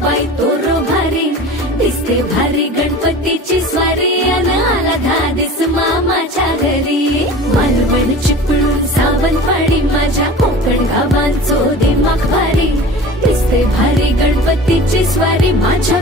बाई तोरो भारी दिसते भारी गणपतीची स्वारी अन आला धादिस मामाच्या घरी मालवण चिपळूण सावंतवाडी माझ्या कोकण गावांचो दिमाग भारी दिसते भारी गणपतीची स्वारी माझ्या